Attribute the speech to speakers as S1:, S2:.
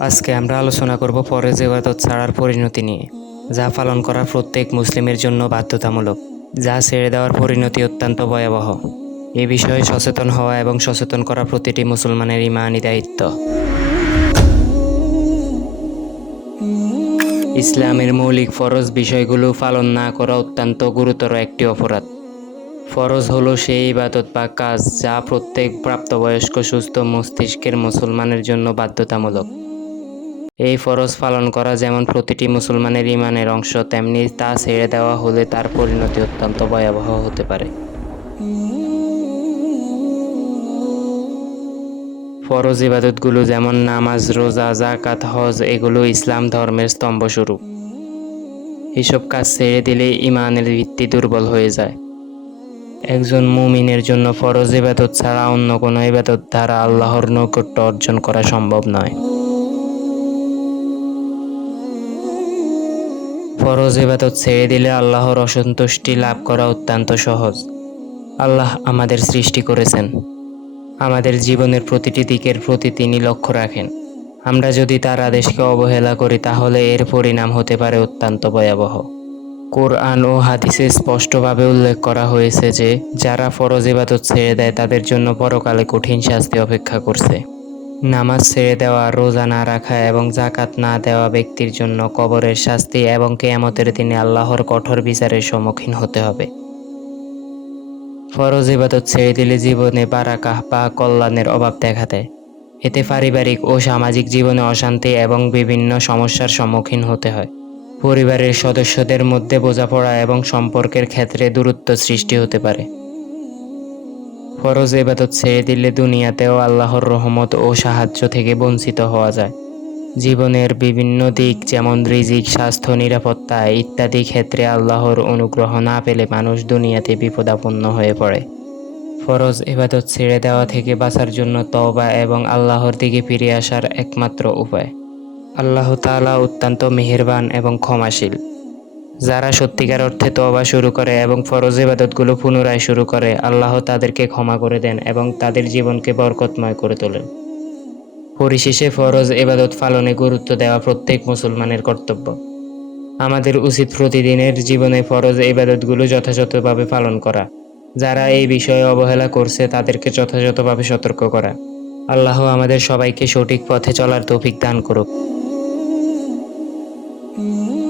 S1: আজকে আমরা আলোচনা করব ফরজ ইবাদত ছাড়ার পরিণতি নিয়ে, যা পালন করা প্রত্যেক মুসলিমের জন্য বাধ্যতামূলক, যা ছেড়ে দেওয়ার পরিণতি অত্যন্ত ভয়াবহ। এ বিষয়ে সচেতন হওয়া এবং সচেতন করা প্রতিটি মুসলমানের ইমানি দায়িত্ব। ইসলামের মৌলিক ফরজ বিষয়গুলো পালন না করা অত্যন্ত গুরুতর একটি অপরাধ। ফরজ হলো সেই ইবাদত বা কাজ যা প্রত্যেক প্রাপ্তবয়স্ক সুস্থ মস্তিষ্কের মুসলমানের জন্য বাধ্যতামূলক। এই ফরজ পালন করা যেমন প্রতিটি মুসলমানের ইমানের অংশ, তেমনি তা ছেড়ে দেওয়া হলে তার পরিণতি অত্যন্ত ভয়াবহ হতে পারে। ফরজ ইবাদতগুলো যেমন নামাজ, রোজা জাকাত হজ, এগুলো ইসলাম ধর্মের স্তম্ভস্বরূপ। এসব কাজ ছেড়ে দিলে ইমানের ভিত্তি দুর্বল হয়ে যায়। একজন মুমিনের জন্য ফরজ ইবাদত ছাড়া অন্য কোনো ইবাদত দ্বারা আল্লাহর নৈকট্য অর্জন করা সম্ভব নয়। ফরজ ইবাদত ছেড়ে দিলে আল্লাহর অসন্তুষ্টি লাভ করা অত্যন্ত সহজ। আল্লাহ আমাদের সৃষ্টি করেছেন। আমাদের জীবনের প্রতিটি দিকের প্রতি তিনি লক্ষ্য রাখেন। আমরা যদি তার আদেশকে অবহেলা করি, তাহলে এর পরিণাম হতে পারে অত্যন্ত ভয়াবহ। কোরআন ও হাদিসে স্পষ্টভাবে উল্লেখ করা হয়েছে যে, যারা ফরজ ইবাদত ছেড়ে দেয়, তাদের জন্য পরকালে কঠিন শাস্তি অপেক্ষা করছে। নামাজ ছেড়ে দেওয়া, রোজা না রাখা এবং জাকাত না দেওয়া ব্যক্তির জন্য কবরের শাস্তি এবং কেয়ামতের দিনে আল্লাহর কঠোর বিচারের সম্মুখীন হতে হবে। ফরজ ইবাদত ছেড়ে দিলে জীবনে বারাকাহ বা কল্যাণের অভাব দেখা দেয়। এতে পারিবারিক ও সামাজিক জীবনে অশান্তি এবং বিভিন্ন সমস্যার সম্মুখীন হতে হয়। পরিবারের সদস্যদের মধ্যে বোঝাপড়া এবং সম্পর্কের ক্ষেত্রে দূরত্ব সৃষ্টি হতে পারে। ফরজ এবাদত ছেড়ে দিলে দুনিয়াতেও আল্লাহর রহমত ও সাহায্য থেকে বঞ্চিত হওয়া যায়। জীবনের বিভিন্ন দিক যেমন রিজিক, স্বাস্থ্য, নিরাপত্তা ইত্যাদি ক্ষেত্রে আল্লাহর অনুগ্রহ না পেলে মানুষ দুনিয়াতে বিপদাপন্ন হয়ে পড়ে। ফরজ এবাদত ছেড়ে দেওয়া থেকে বাঁচার জন্য তওবা এবং আল্লাহর দিকে ফিরে আসার একমাত্র উপায়। আল্লাহ তাআলা অত্যন্ত মেহেরবান এবং ক্ষমাশীল। যারা সত্যিকার অর্থে তওবা শুরু করে এবং ফরজ ইবাদতগুলো পুনরায় শুরু করে, আল্লাহ তাদেরকে ক্ষমা করে দেন এবং তাদের জীবনকে বরকতময় করে তোলেন। পরিশেষে ফরজ এবাদত পালনে গুরুত্ব দেওয়া প্রত্যেক মুসলমানের কর্তব্য। আমাদের উচিত প্রতিদিনের জীবনে ফরজ ইবাদতগুলো যথাযথভাবে পালন করা। যারা এই বিষয়ে অবহেলা করছে, তাদেরকে যথাযথভাবে সতর্ক করা। আল্লাহ আমাদের সবাইকে সঠিক পথে চলার তৌফিক দান করুক। Mm-hmm.